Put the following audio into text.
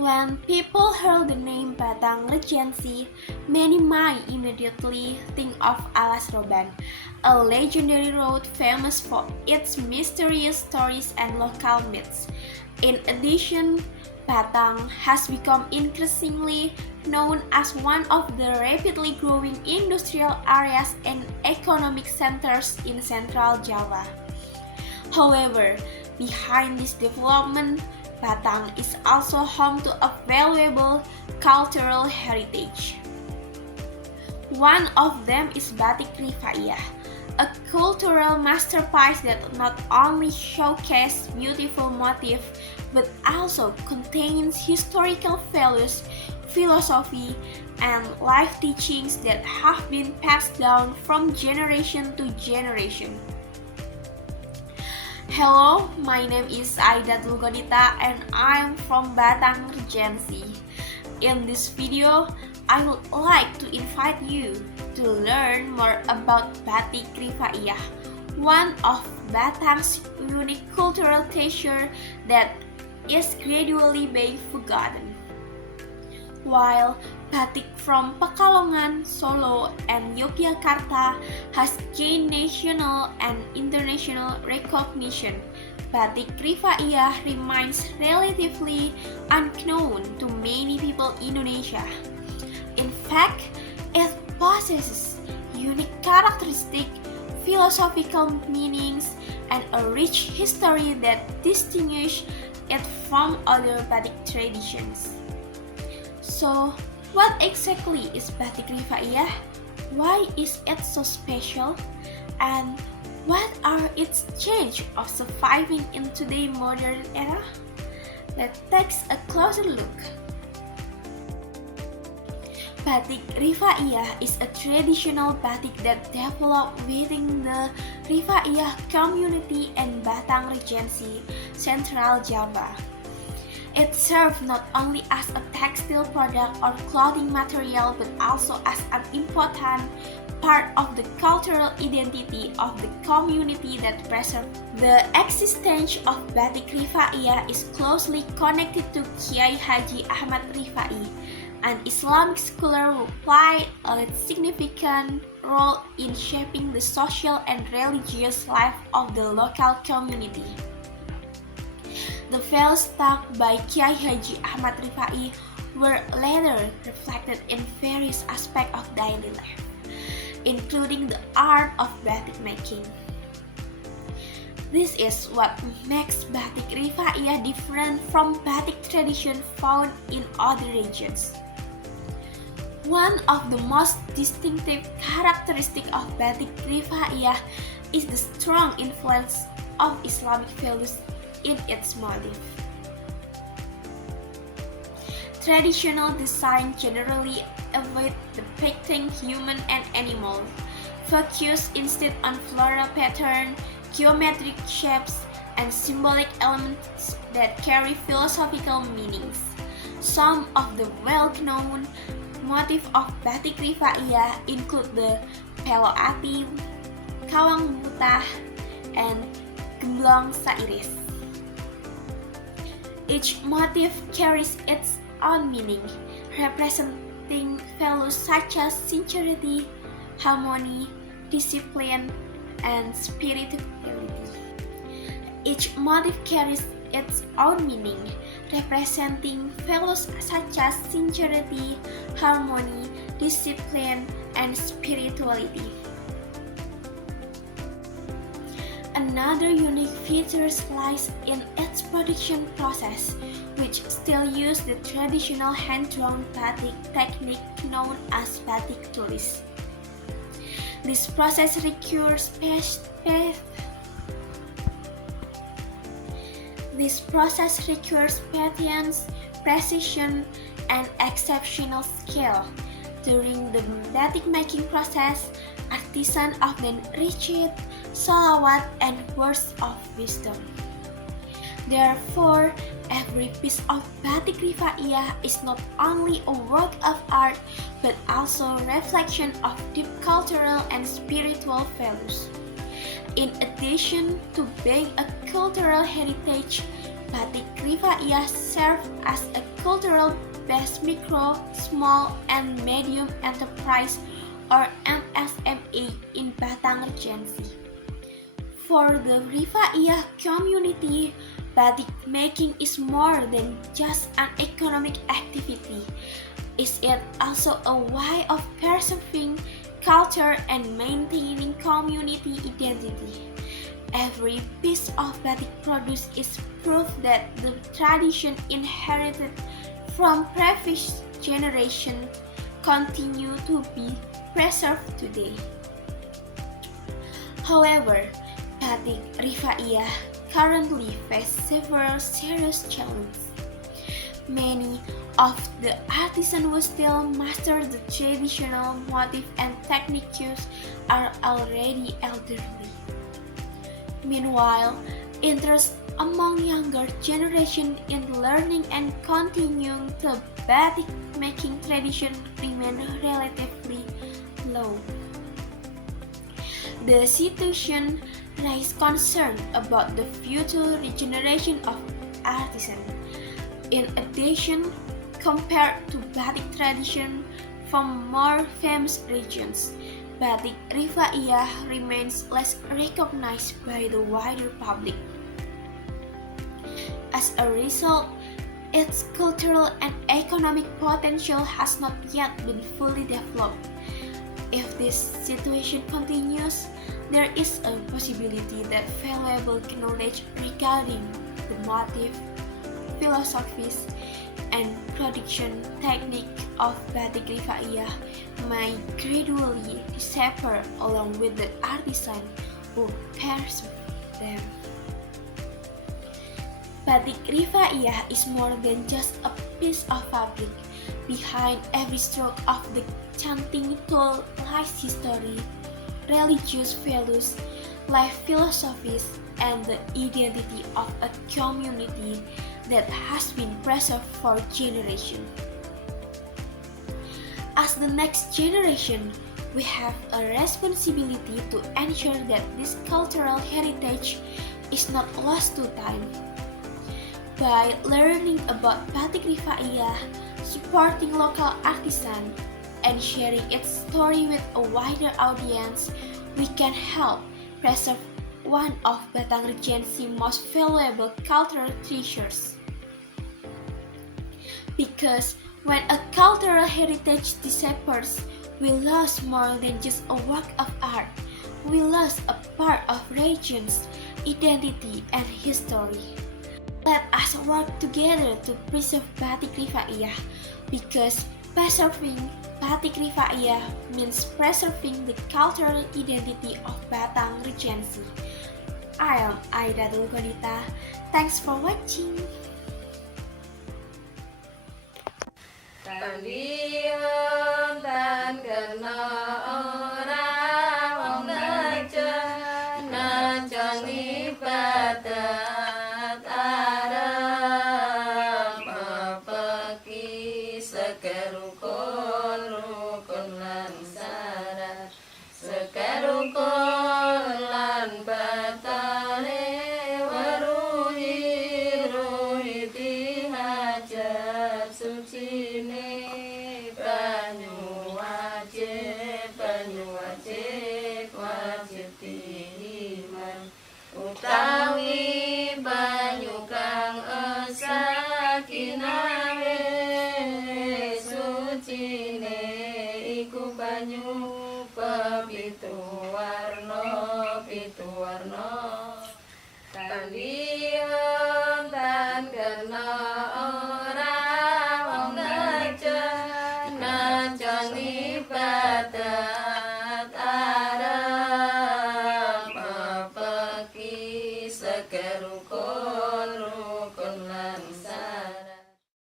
When people heard the name Batang Regency, many might immediately think of Alas Roban, a legendary road famous for its mysterious stories and local myths. In addition, Batang has become increasingly known as one of the rapidly growing industrial areas and economic centers in central Java. However, behind this development, Batang is also home to a valuable cultural heritage. One of them is Batik Rifaiyah, a cultural masterpiece that not only showcases beautiful motifs but also contains historical values, philosophy, and life teachings that have been passed down from generation to generation. Hello, my name is Aida Tulkodita and I'm from Batang Regency. In this video, I would like to invite you to learn more about Batik Rifaiyah, one of Batang's unique cultural treasure that is gradually being forgotten. While batik from Pekalongan, Solo, and Yogyakarta has gained national and international recognition, Batik Rifaiyah remains relatively unknown to many people in Indonesia. In fact, it possesses unique characteristics, philosophical meanings, and a rich history that distinguish it from other batik traditions. So, what exactly is Batik Rifaiyah? Why is it so special? And what are its chances of surviving in today's modern era? Let's take a closer look. Batik Rifaiyah is a traditional batik that developed within the Rifaiyah community in Batang Regency, Central Java. It serves not only as a textile product or clothing material but also as an important part of the cultural identity of the community that preserves. The existence of Batik Rifaiyah is closely connected to Kiai Haji Ahmad Rifai, an Islamic scholar who played a significant role in shaping the social and religious life of the local community. The values taught by Kiai Haji Ahmad Rifai were later reflected in various aspects of daily life, including the art of batik making. This is what makes Batik Rifaiyah different from batik tradition found in other regions. One of the most distinctive characteristics of Batik Rifaiyah is the strong influence of Islamic values in its motif. Traditional design generally avoid depicting human and animal, focus instead on floral pattern, geometric shapes, and symbolic elements that carry philosophical meanings. Some of the well-known motifs of Batik Rifaiyah include the Pelo Ati, Kawang Mutah, and Gemblong Sairis. Each motif carries its own meaning, representing values such as sincerity, harmony, discipline, and spirituality. Each motif carries its own meaning, representing values such as sincerity, harmony, discipline, and spirituality. Another unique feature lies in its production process, which still uses the traditional hand-drawn batik technique known as batik tulis. This process requires patience, precision, and exceptional skill. During the batik making process, artisans often recite salawat and words of wisdom. Therefore, every piece of Batik Rifaiyah is not only a work of art but also a reflection of deep cultural and spiritual values. In addition to being a cultural heritage, Batik Rifaiyah serves as a cultural-based micro, small, and medium enterprise or MSME in Batang Regency. For the Rifaiyah community, batik making is more than just an economic activity. Is it also a way of preserving culture and maintaining community identity? Every piece of batik produced is proof that the tradition inherited from previous generations continue to be preserved today. However, batik Rifaiyah currently face several serious challenges. Many of the artisans who still master the traditional motif and techniques are already elderly. Meanwhile, interest among younger generation in learning and continuing the batik making tradition remain relatively low. The situation raises concern about the future regeneration of artisans. In addition, compared to batik tradition from more famous regions, batik Rifaiyah remains less recognized by the wider public. As a result, its cultural and economic potential has not yet been fully developed. If this situation continues, there is a possibility that valuable knowledge regarding the motif, philosophies, and production technique of batik Rifaiyah may gradually disappear along with the artisan who pursue them. Batik Rifaiyah is more than just a piece of fabric. Behind every stroke of the chanting tool lies history, religious values, life philosophies, and the identity of a community that has been preserved for generations. As the next generation, we have a responsibility to ensure that this cultural heritage is not lost to time. By learning about batik Rifaiyah, supporting local artisans, and sharing its story with a wider audience, we can help preserve one of Batang Regency's most valuable cultural treasures. Because when a cultural heritage disappears, we lose more than just a work of art. We lose a part of region's identity and history. Let us work together to preserve batik Rifaiyah, because preserving batik Rifaiyah means preserving the cultural identity of Batang Regency. I am Aida Dulgonita. Thanks for watching. Tandian tan kena orang wong najan ibadat arep mepeki sekerukun rukun lan syarat sekerukun lan batale weruhi ruhiti hajat sucine banyu wajib timan utawi banyu kang sakinawe sucine iku banyu pitu warna tandian tan kena ora wong najan ibadat arep mepeki sekeru